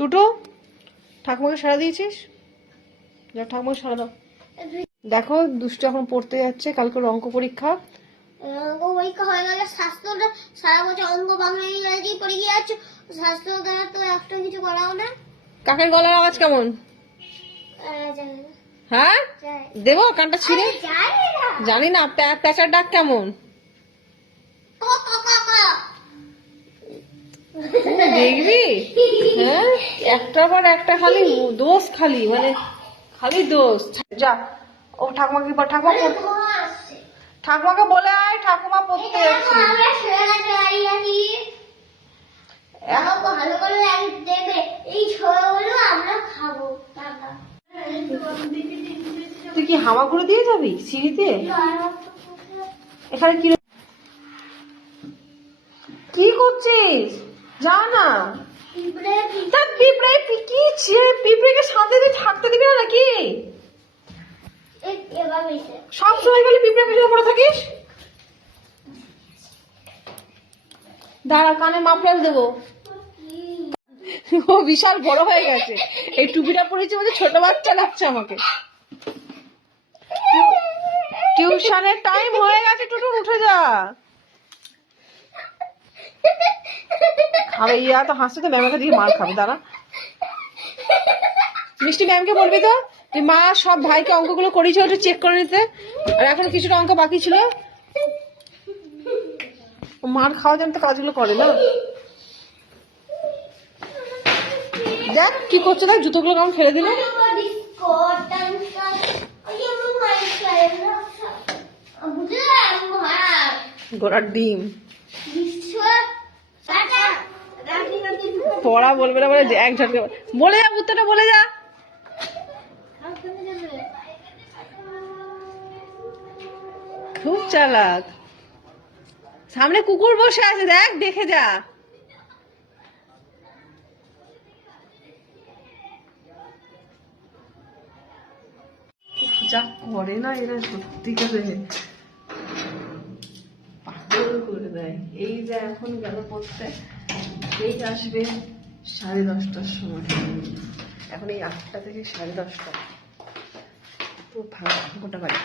টুটু ঠাকুমাকে সারা দিয়েছিস? যা ঠাকুমাকে সারা দাও। দেখো দুষ্টু এখন পড়তে যাচ্ছে, কালকে অঙ্ক পরীক্ষা। অঙ্ক পরীক্ষা হয়ে গেলে স্বাস্থ্যটা সারা বছর অঙ্ক বাংলা ইংরাজি পড়ে গিয়ে যাচ্ছে, স্বাস্থ্য দ্বারা তো একটা কিছু করাও না। কাকের গলার আওয়াজ কেমন? হ্যাঁ দেবো কানটা ছিঁড়ে? জানি না। প্যাঁচার ডাক কেমন? দেখবি? হ্যাঁ একটার পর একটা খালি দোষ, খালি মানে খালি দোষ। যা ও ঠাকুমাকে ঠাকুমাকে বলে আয়, ঠাকুমা পড়তে যাচ্ছে। ভালো করে দেবে, এই ছোটগুলো আমরা খাবো। তুই কি হামা করে দিয়ে যাবি সিঁড়িতে? এখানে কি করছিস? যা না। পিঁপড়েকে সাথে দিয়ে থাকতে দিবি না নাকি? সবসময় খালি পিঁপড়ে পিছনে পড়ে থাকিস। দাঁড়া কানে মাফলার দেবো। ও বিশাল বড় হয়ে গেছে, এই টুপিটা পরেছে বলছে ছোট বাচ্চা লাগছে আমাকে। টিউশনের টাইম হয়ে গেছে, টুটু উঠে যা। খাবে ইয়া তো হাসতে তো ম্যামের কাছে মার খাবে। দাঁড়া মিষ্টি ম্যামকে বলবি তো যে মা সব ভাইকে অঙ্কগুলো করিয়েছে, ওটা চেক করে নিতে। আর এখন কিছুটা অঙ্ক বাকি ছিল। মার খাওয়া জানতে কাজগুলো করে না। দেখ কি করছে, দেখ জুতোগুলো কেমন ফেলে দিল। গোড়ার ডিম পড়া বলবে না বলে এক ঝটকে বলে যা, উত্তরটা বলে যা। খুব চালাক। সামনে কুকুর বসে আছে, দেখ দেখে যা। যা করে না এরা, সত্যি করে পাগল করে দেয়। এই যে এখন গেল পড়তে, এই আসবে 10:30টার সময়। এখন এই 8টা থেকে 10:30 পুরো ফাঁকা গোটা বাড়ি।